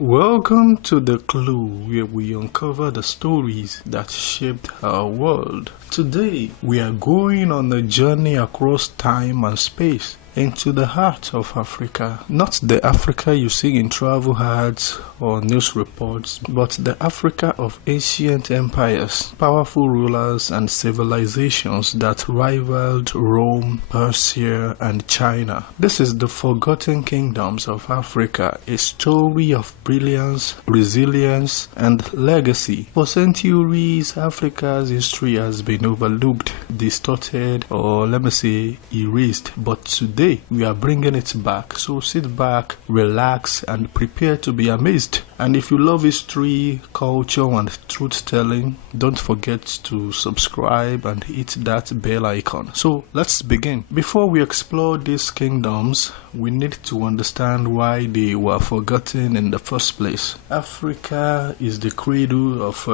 Welcome to The Clue, where we uncover the stories that shaped our world. Today, we are going on a journey across time and space into the heart of Africa. Not the Africa you see in travel ads or news reports, but the Africa of ancient empires, powerful rulers and civilizations that rivaled Rome, Persia, and China. This is the Forgotten Kingdoms of Africa, a story of brilliance, resilience, and legacy. For centuries, Africa's history has been overlooked, distorted, or let me say, erased. But today, we are bringing it back. So sit back, relax, and prepare to be amazed. And if you love history, culture, and truth-telling, don't forget to subscribe and hit that bell icon. So let's begin. Before we explore these kingdoms, we need to understand why they were forgotten in the first place. Africa is the cradle of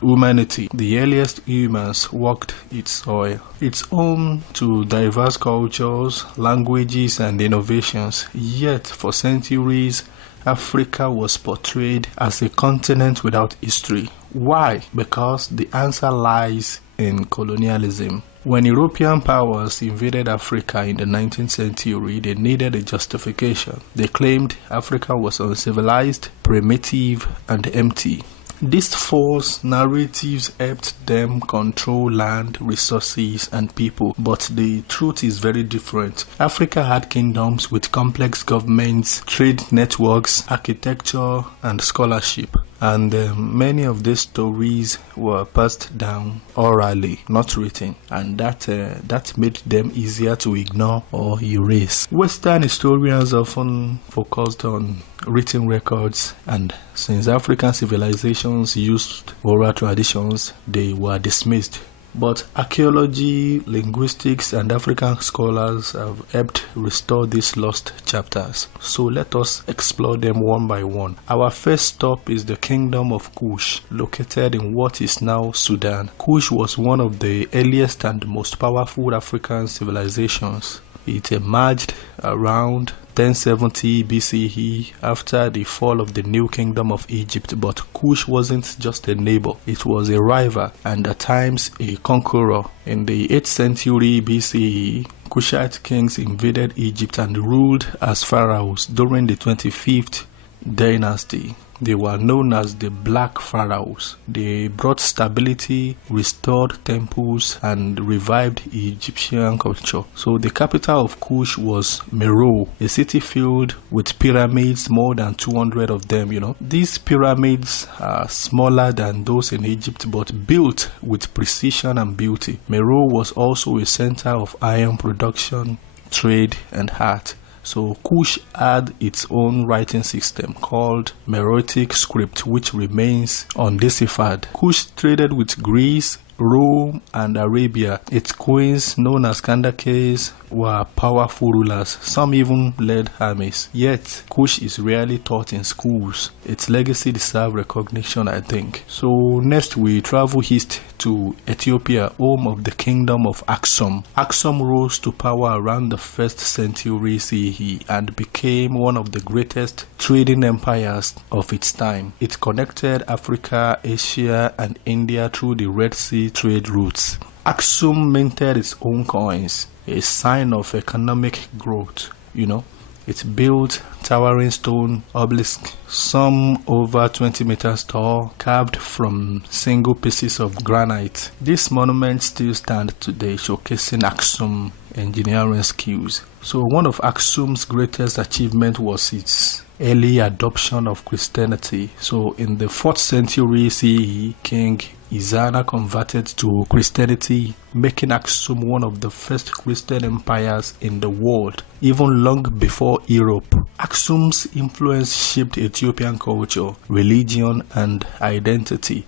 humanity. The earliest humans walked its soil. It's home to diverse cultures, languages, and innovations. Yet, for centuries, Africa was portrayed as a continent without history. Why? Because the answer lies in colonialism. When European powers invaded Africa in the 19th century, they needed a justification. They claimed Africa was uncivilized, primitive, and empty. These false narratives helped them control land, resources, and people, but the truth is very different. Africa had kingdoms with complex governments, trade networks, architecture, and scholarship. And many of these stories were passed down orally, not written, and that made them easier to ignore or erase. Western historians often focused on written records, and since African civilizations used oral traditions, they were dismissed. But archaeology, linguistics, and African scholars have helped restore these lost chapters. So let us explore them one by one. Our first stop is the Kingdom of Kush, located in what is now Sudan. Kush was one of the earliest and most powerful African civilizations. It emerged around 1070 BCE after the fall of the new kingdom of Egypt, but Kush wasn't just a neighbor, it was a rival and at times a conqueror. In the 8th century BCE, Kushite kings invaded Egypt and ruled as pharaohs during the 25th dynasty. They were known as the Black Pharaohs. They brought stability, restored temples, and revived Egyptian culture. So the capital of Kush was Meroe, a city filled with pyramids, more than 200 of them, These pyramids are smaller than those in Egypt, but built with precision and beauty. Meroe was also a center of iron production, trade, and art. So Kush had its own writing system called Meroitic script, which remains undeciphered. Kush traded with Greece, Rome, and Arabia. Its queens, known as Kandakes, were powerful rulers. Some even led armies. Yet, Kush is rarely taught in schools. Its legacy deserves recognition, I think. So next we travel east to Ethiopia, home of the kingdom of Axum. Axum rose to power around the 1st century CE and became one of the greatest trading empires of its time. It connected Africa, Asia, and India through the Red Sea trade routes. Axum minted its own coins, a sign of economic growth, It built towering stone obelisks, some over 20 meters tall, carved from single pieces of granite. These monuments still stand today, showcasing Axum engineering skills. So one of Axum's greatest achievements was its early adoption of Christianity. So in the 4th century CE, King Izana converted to Christianity, making Axum one of the first Christian empires in the world, even long before Europe. Axum's influence shaped Ethiopian culture, religion, and identity.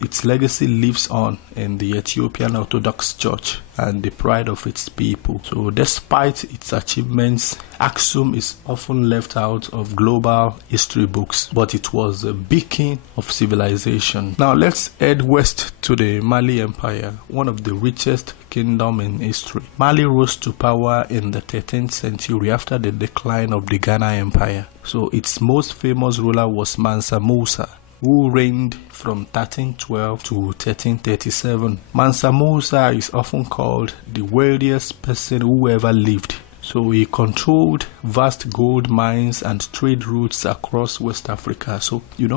its legacy lives on in the Ethiopian Orthodox Church and the pride of its people. So despite its achievements, Axum is often left out of global history books, but it was a beacon of civilization. Now let's head west to the Mali Empire, one of the richest kingdom in history. Mali rose to power in the 13th century after the decline of the Ghana Empire. So its most famous ruler was Mansa Musa, who reigned from 1312 to 1337. Mansa Musa is often called the wealthiest person who ever lived. So he controlled vast gold mines and trade routes across West Africa. So, in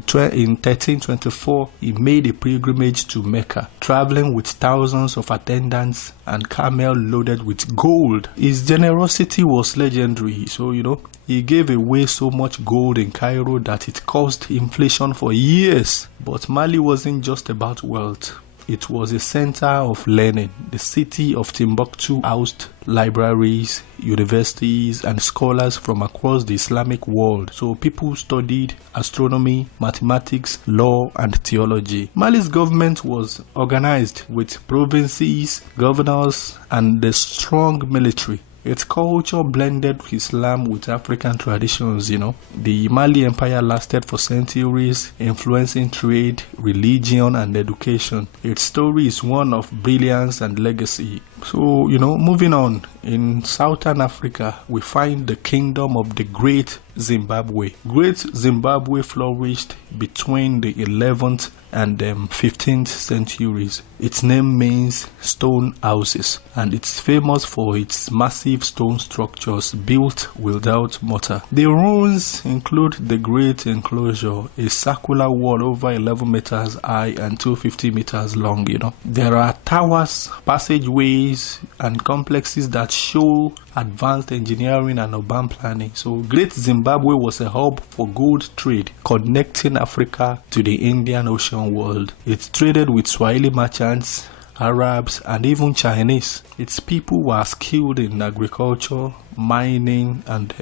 1324, he made a pilgrimage to Mecca, traveling with thousands of attendants and camel loaded with gold. His generosity was legendary. So, he gave away so much gold in Cairo that it caused inflation for years. But Mali wasn't just about wealth. It was a center of learning. The city of Timbuktu housed libraries, universities, and scholars from across the Islamic world. So people studied astronomy, mathematics, law, and theology. Mali's government was organized with provinces, governors, and a strong military. Its culture blended Islam with African traditions, The Mali Empire lasted for centuries, influencing trade, religion, and education. Its story is one of brilliance and legacy. So, moving on, in Southern Africa, we find the kingdom of the Great Zimbabwe. Great Zimbabwe flourished between the 11th and 15th centuries. Its name means stone houses, and it's famous for its massive stone structures built without mortar. The ruins include the Great Enclosure, a circular wall over 11 meters high and 250 meters long. There are towers, passageways, and complexes that show advanced engineering and urban planning. So Great Zimbabwe was a hub for gold trade, connecting Africa to the Indian Ocean world. It traded with Swahili merchants, Arabs, and even Chinese. Its people were skilled in agriculture, mining, and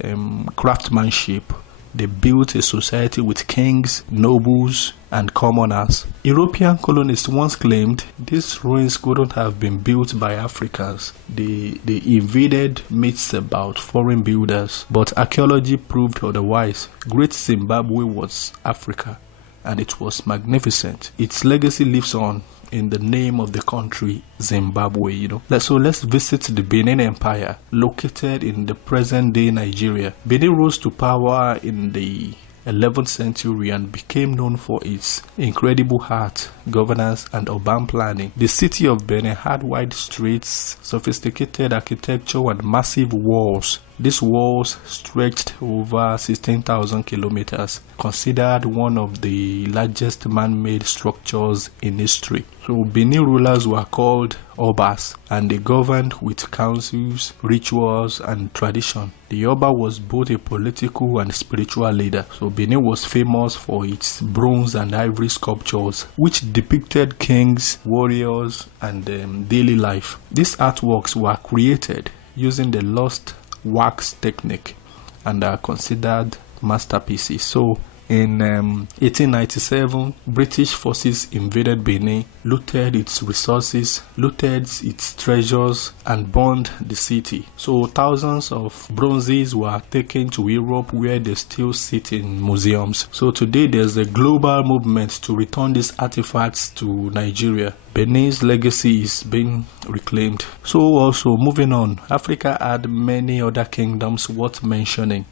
craftsmanship. They built a society with kings, nobles, and commoners. European colonists once claimed these ruins couldn't have been built by Africans. They invaded myths about foreign builders, but archaeology proved otherwise. Great Zimbabwe was Africa, and it was magnificent. Its legacy lives on in the name of the country, Zimbabwe. So let's visit the Benin Empire, located in the present-day Nigeria. Benin rose to power in the 11th century and became known for its incredible art, governance, and urban planning. The city of Benin had wide streets, sophisticated architecture, and massive walls. These walls stretched over 16,000 kilometers, considered one of the largest man-made structures in history. So Benin rulers were called Obas, and they governed with councils, rituals, and tradition. The Oba was both a political and spiritual leader. So Benin was famous for its bronze and ivory sculptures, which depicted kings, warriors, and daily life. These artworks were created using the lost wax technique and are considered masterpieces. So in 1897, British forces invaded Benin, looted its resources, looted its treasures, and burned the city. So thousands of bronzes were taken to Europe, where they still sit in museums. So today there's a global movement to return these artifacts to Nigeria. Benin's legacy is being reclaimed. So also moving on, Africa had many other kingdoms worth mentioning.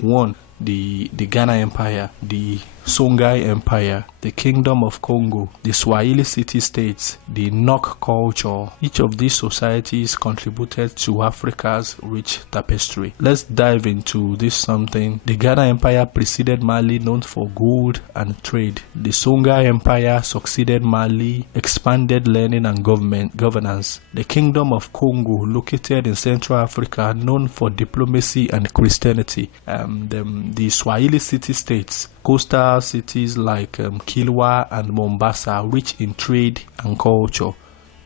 One, the Ghana Empire, the Songhai Empire, the Kingdom of Congo, the Swahili city-states, the Nok culture. Each of these societies contributed to Africa's rich tapestry. Let's dive into this something. The Ghana Empire preceded Mali, known for gold and trade. The Songhai Empire succeeded Mali, expanded learning and governance. The Kingdom of Congo, located in Central Africa, known for diplomacy and Christianity. The Swahili city-states, coastal cities like Kilwa and Mombasa, rich in trade and culture.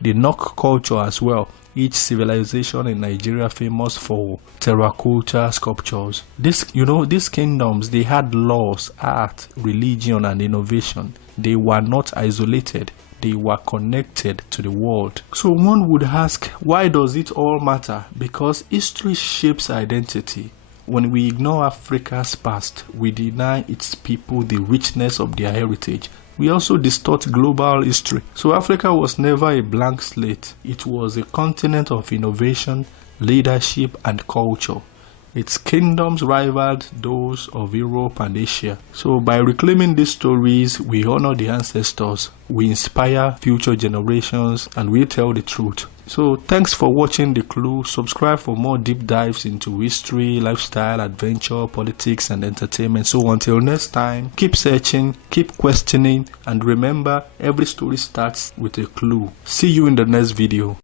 The Nok culture as well each civilization in Nigeria famous for terracotta sculptures. These kingdoms, they had laws, art, religion, and innovation. They were not isolated. They were connected to the world. So one would ask, why does it all matter? Because history shapes identity. When we ignore Africa's past, we deny its people the richness of their heritage. We also distort global history. So Africa was never a blank slate. It was a continent of innovation, leadership, and culture. Its kingdoms rivaled those of Europe and Asia. So by reclaiming these stories, we honor the ancestors, we inspire future generations, and we tell the truth. So thanks for watching The Clue. Subscribe for more deep dives into history, lifestyle, adventure, politics, and entertainment. So until next time, keep searching, keep questioning, and remember, every story starts with a clue. See you in the next video.